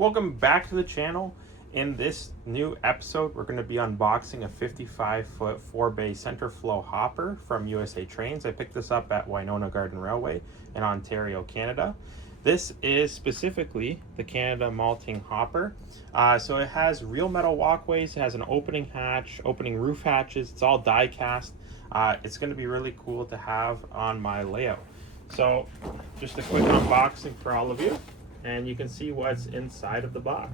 Welcome back to the channel. In this new episode, we're going to be unboxing a 55-foot 4-bay center flow hopper from USA Trains. I picked this up at Winona Garden Railway in Ontario, Canada. This is specifically the Canada Malting hopper. So it has real metal walkways, it has an opening hatch, opening roof hatches, it's all die cast. It's going to be really cool to have on my layout. So just a quick unboxing for all of you, and you can see what's inside of the box.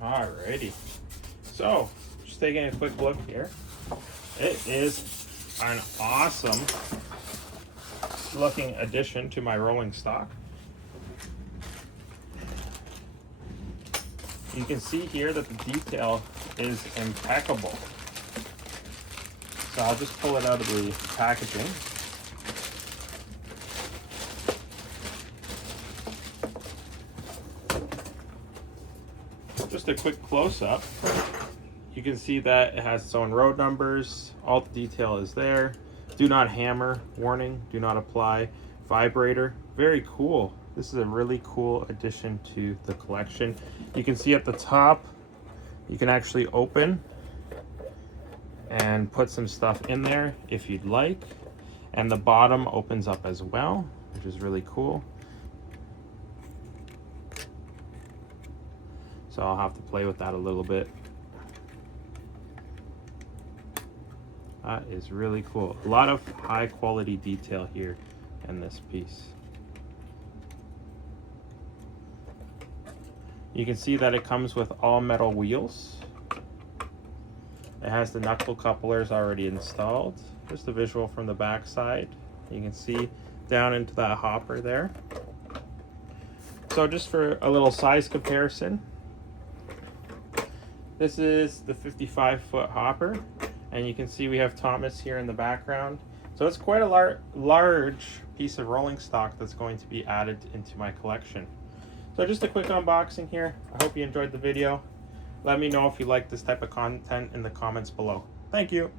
Alrighty, so just taking a quick look here. It is an awesome looking addition to my rolling stock. You can see here that the detail is impeccable. So I'll just pull it out of the packaging. Just a quick close-up. You can see that it has its own road numbers. All the detail is there. Do not hammer warning, do not apply. Vibrator, very cool. This is a really cool addition to the collection. You can see at the top, you can actually open and put some stuff in there if you'd like. And the bottom opens up as well, which is really cool. So I'll have to play with that a little bit. That is really cool. A lot of high quality detail here in this piece. You can see that it comes with all metal wheels. It has the knuckle couplers already installed. Just a visual from the back side. You can see down into that hopper there. So just for a little size comparison, this is the 55-foot hopper, and you can see we have Thomas here in the background. So it's quite a large piece of rolling stock that's going to be added into my collection. So just a quick unboxing here. I hope you enjoyed the video. Let me know if you like this type of content in the comments below. Thank you.